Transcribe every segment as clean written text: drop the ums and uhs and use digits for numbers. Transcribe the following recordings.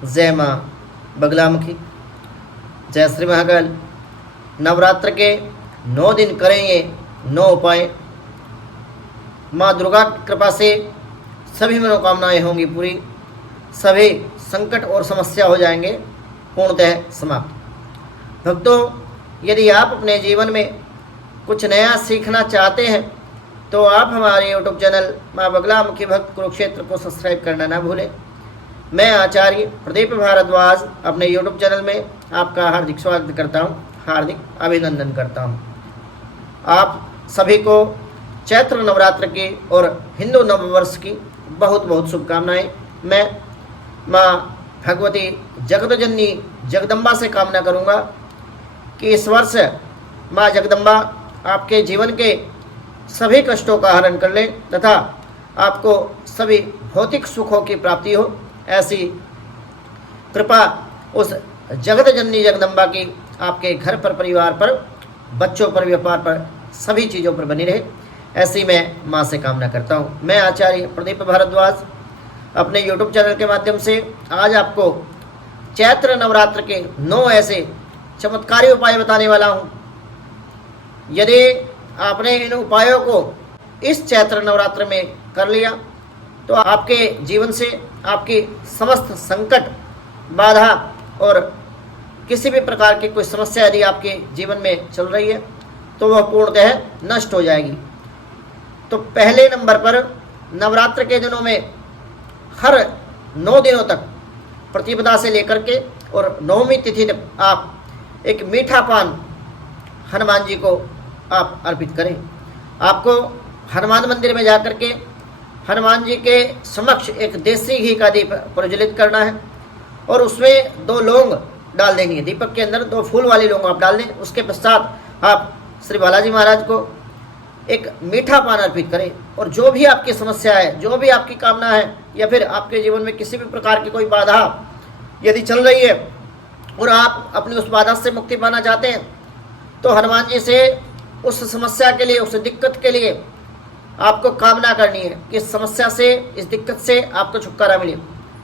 जय माँ बगलामुखी। जय श्री महाकाल। नवरात्र के 9 दिन करेंगे 9 उपाय। माँ दुर्गा की कृपा से सभी मनोकामनाएं होंगी पूरी, सभी संकट और समस्या हो जाएंगे पूर्णतः समाप्त। भक्तों, यदि आप अपने जीवन में कुछ नया सीखना चाहते हैं तो आप हमारे यूट्यूब चैनल माँ बगलामुखी भक्त कुरुक्षेत्र को सब्सक्राइब करना ना भूलें। मैं आचार्य प्रदीप भारद्वाज अपने यूट्यूब चैनल में आपका हार्दिक स्वागत करता हूँ, हार्दिक अभिनंदन करता हूँ। आप सभी को चैत्र नवरात्र की और हिंदू नववर्ष की बहुत बहुत शुभकामनाएं। मैं माँ भगवती जगतजननी जगदम्बा से कामना करूँगा कि इस वर्ष माँ जगदम्बा आपके जीवन के सभी कष्टों का हरण कर ले तथा आपको सभी भौतिक सुखों की प्राप्ति हो। ऐसी कृपा उस जगतजननी जगदम्बा की आपके घर पर, परिवार पर, बच्चों पर, व्यापार पर, सभी चीज़ों पर बनी रहे, ऐसी मैं माँ से कामना करता हूँ। मैं आचार्य प्रदीप भारद्वाज अपने यूट्यूब चैनल के माध्यम से आज आपको चैत्र नवरात्र के 9 ऐसे चमत्कारी उपाय बताने वाला हूँ। यदि आपने इन उपायों को इस चैत्र नवरात्र में कर लिया तो आपके जीवन से आपकी समस्त संकट, बाधा और किसी भी प्रकार की कोई समस्या यदि आपके जीवन में चल रही है तो वह पूर्णतः नष्ट हो जाएगी। तो पहले नंबर पर नवरात्र के दिनों में हर 9 दिनों तक प्रतिपदा से लेकर के और 9वीं तिथि तक आप एक मीठा पान हनुमान जी को आप अर्पित करें। आपको हनुमान मंदिर में जाकर के हनुमान जी के समक्ष एक देसी घी का दीप प्रज्वलित करना है और उसमें 2 लौंग डाल देनी है। दीपक के अंदर 2 फूल वाली लौंग आप डाल दें। उसके पश्चात आप श्री बालाजी महाराज को एक मीठा पान अर्पित करें और जो भी आपकी समस्या है, जो भी आपकी कामना है या फिर आपके जीवन में किसी भी प्रकार की कोई बाधा यदि चल रही है और आप अपनी उस बाधा से मुक्ति पाना चाहते हैं तो हनुमान जी से उस समस्या के लिए, उस दिक्कत के लिए आपको कामना करनी है कि इस समस्या से, इस दिक्कत से आपको छुटकारा मिले।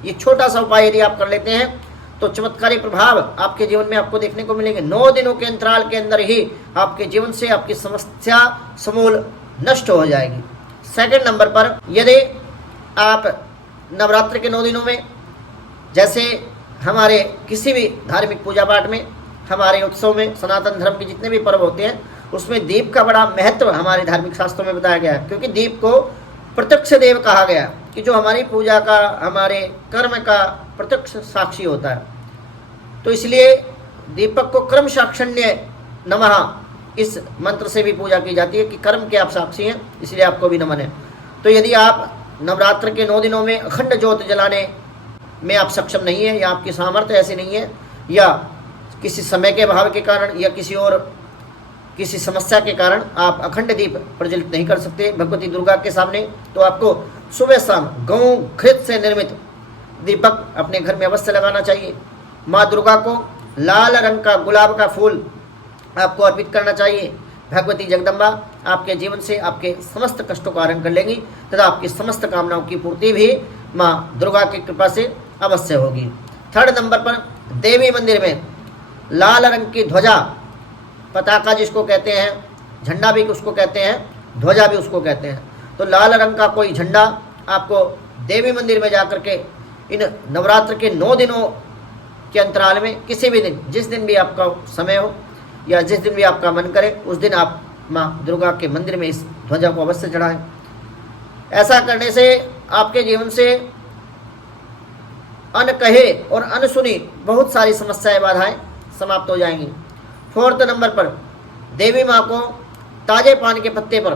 ये छोटा सा उपाय यदि आप कर लेते हैं तो चमत्कारी प्रभाव आपके जीवन में आपको देखने को मिलेंगे। 9 दिनों के अंतराल के अंदर ही आपके जीवन से आपकी समस्या समूल नष्ट हो जाएगी। सेकंड नंबर पर यदि आप नवरात्र के 9 दिनों में, जैसे हमारे किसी भी धार्मिक पूजा पाठ में, हमारे उत्सव में, सनातन धर्म के जितने भी पर्व होते हैं उसमें दीप का बड़ा महत्व हमारे धार्मिक शास्त्रों में बताया गया है, क्योंकि दीप को प्रत्यक्ष देव कहा गया कि जो हमारी पूजा का, हमारे कर्म का प्रत्यक्ष साक्षी होता है। तो इसलिए दीपक को कर्म साक्षण्य नमः इस मंत्र से भी पूजा की जाती है कि कर्म के आप साक्षी हैं, इसलिए आपको भी नमन है। तो यदि आप नवरात्र के 9 दिनों में अखंड ज्योत जलाने में आप सक्षम नहीं है या आपकी सामर्थ्य ऐसी नहीं है या किसी समय के अभाव के कारण या किसी समस्या के कारण आप अखंड दीप प्रज्वलित नहीं कर सकते भगवती दुर्गा के सामने, तो आपको सुबह शाम गऊ घृत से निर्मित दीपक अपने घर में अवश्य लगाना चाहिए। माँ दुर्गा को लाल रंग का गुलाब का फूल आपको अर्पित करना चाहिए। भगवती जगदम्बा आपके जीवन से आपके समस्त कष्टों का हरण कर लेंगी तथा आपकी समस्त कामनाओं की पूर्ति भी माँ दुर्गा की कृपा से अवश्य होगी। थर्ड नंबर पर देवी मंदिर में लाल रंग की ध्वजा, पताका जिसको कहते हैं, झंडा भी उसको कहते हैं, ध्वजा भी उसको कहते हैं, तो लाल रंग का कोई झंडा आपको देवी मंदिर में जाकर के इन नवरात्र के 9 दिनों के अंतराल में किसी भी दिन, जिस दिन भी आपका समय हो या जिस दिन भी आपका मन करे उस दिन आप माँ दुर्गा के मंदिर में इस ध्वजा को अवश्य चढ़ाएं। ऐसा करने से आपके जीवन से अनकहे और अनसुनी बहुत सारी समस्याएं, बाधाएं समाप्त हो जाएंगी। 4th नंबर पर देवी माँ को ताजे पान के पत्ते पर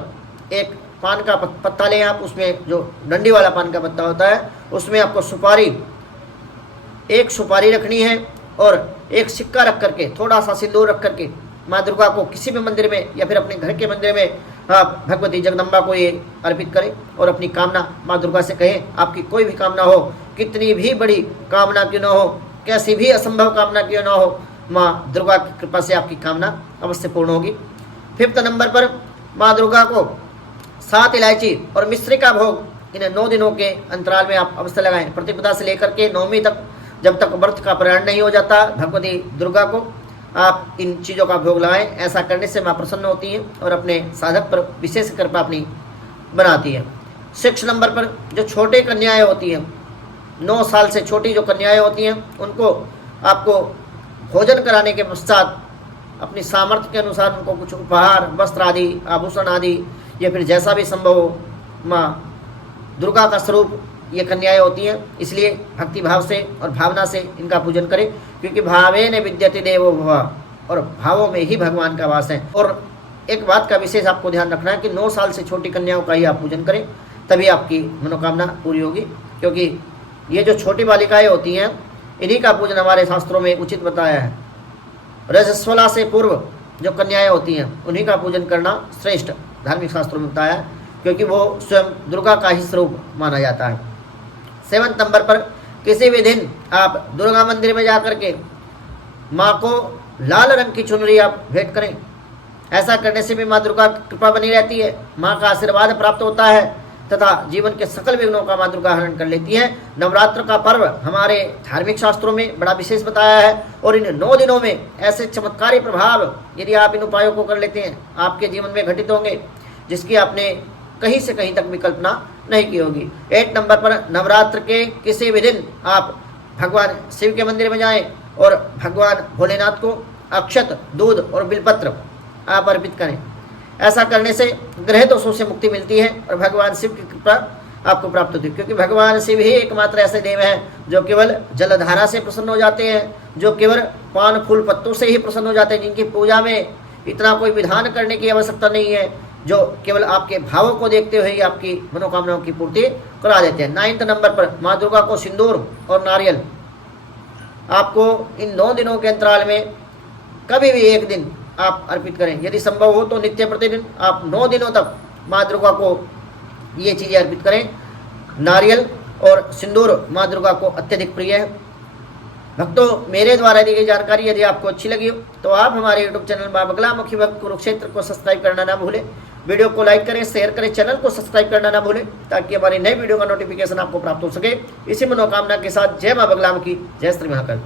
एक पान का पत्ता लें आप, उसमें जो डंडी वाला पान का पत्ता होता है उसमें आपको एक सुपारी रखनी है और एक सिक्का रख करके, थोड़ा सा सिंदूर रख करके माँ दुर्गा को किसी भी मंदिर में या फिर अपने घर के मंदिर में आप भगवती जगदम्बा को ये अर्पित करें और अपनी कामना माँ दुर्गा से कहें। आपकी कोई भी कामना हो, कितनी भी बड़ी कामना क्यों न हो, कैसी भी असंभव कामना क्यों न हो, माँ दुर्गा की कृपा से आपकी कामना अवश्य पूर्ण होगी। 5th नंबर पर माँ दुर्गा को 7 इलायची और मिश्री का भोग इन 9 दिनों के अंतराल में आप अवश्य लगाएं। प्रतिपदा से लेकर के 9वीं तक जब तक व्रत का पारण नहीं हो जाता भगवती दुर्गा को आप इन चीज़ों का भोग लगाएं। ऐसा करने से माँ प्रसन्न होती हैं और अपने साधक पर विशेष कृपा अपनी बनाती है। 6 नंबर पर जो छोटे कन्याएं होती हैं, 9 साल से छोटी जो कन्याएं होती हैं, उनको आपको भोजन कराने के पश्चात अपनी सामर्थ्य के अनुसार उनको कुछ उपहार, वस्त्र आदि, आभूषण आदि या फिर जैसा भी संभव हो, माँ दुर्गा का स्वरूप ये कन्याएं होती हैं, इसलिए भक्ति भाव से और भावना से इनका पूजन करें, क्योंकि भावे न विद्यते देवो भव, और भावों में ही भगवान का वास है। और एक बात का विशेष आपको ध्यान रखना है कि 9 साल से छोटी कन्याओं का ही आप पूजन करें, तभी आपकी मनोकामना पूरी होगी, क्योंकि ये जो छोटी बालिकाएं होती हैं इन्हीं का पूजन हमारे शास्त्रों में उचित बताया है। रजस्वला से पूर्व जो कन्याएं होती हैं उन्हीं का पूजन करना श्रेष्ठ धार्मिक शास्त्रों में बताया है, क्योंकि वो स्वयं दुर्गा का ही स्वरूप माना जाता है। 7 नंबर पर किसी भी दिन आप दुर्गा मंदिर में जाकर के माँ को लाल रंग की चुनरी आप भेंट करें। ऐसा करने से भी माँ दुर्गा की कृपा बनी रहती है, माँ का आशीर्वाद प्राप्त होता है तथा जीवन के सकल विघ्नों का माँ दुर्गा हरण कर लेती है। नवरात्र का पर्व हमारे धार्मिक शास्त्रों में बड़ा विशेष बताया है, और इन 9 दिनों में ऐसे चमत्कारी प्रभाव यदि आप इन उपायों को कर लेते हैं आपके जीवन में घटित होंगे, जिसकी आपने कहीं से कहीं तक भी कल्पना नहीं की होगी। 8 नंबर पर नवरात्र के किसी भी दिन आप भगवान शिव के मंदिर में जाएं और भगवान भोलेनाथ को अक्षत, दूध और बिलपत्र आप अर्पित करें। ऐसा करने से ग्रह दोषों से मुक्ति मिलती है और भगवान शिव की कृपा आपको प्राप्त होती है, क्योंकि भगवान शिव ही एकमात्र ऐसे देव हैं जो केवल जलधारा से प्रसन्न हो जाते हैं, जो केवल पान फूल पत्तों से ही प्रसन्न हो जाते हैं, जिनकी पूजा में इतना कोई विधान करने की आवश्यकता नहीं है, जो केवल आपके भावों को देखते हुए ही आपकी मनोकामनाओं की पूर्ति करा देते हैं। 9 नंबर पर माँ दुर्गा को सिंदूर और नारियल आपको इन 9 दिनों के अंतराल में कभी भी एक दिन आप अर्पित करें। यदि संभव हो तो नित्य प्रतिदिन आप 9 दिनों तक माँ दुर्गा को ये चीज़ें अर्पित करें। नारियल और सिंदूर माँ दुर्गा को अत्यधिक प्रिय है। भक्तों, मेरे द्वारा दी गई जानकारी यदि आपको अच्छी लगी हो तो आप हमारे यूट्यूब चैनल माँ बगलामुखी भक्त कुरुक्षेत्र को सब्सक्राइब करना ना भूलें। वीडियो को लाइक करें, शेयर करें, चैनल को सब्सक्राइब करना ना भूलें, ताकि हमारी नई वीडियो का नोटिफिकेशन आपको प्राप्त हो सके। इसी मनोकामना के साथ जय माँ बगलामुखी, जय श्री महाकाल।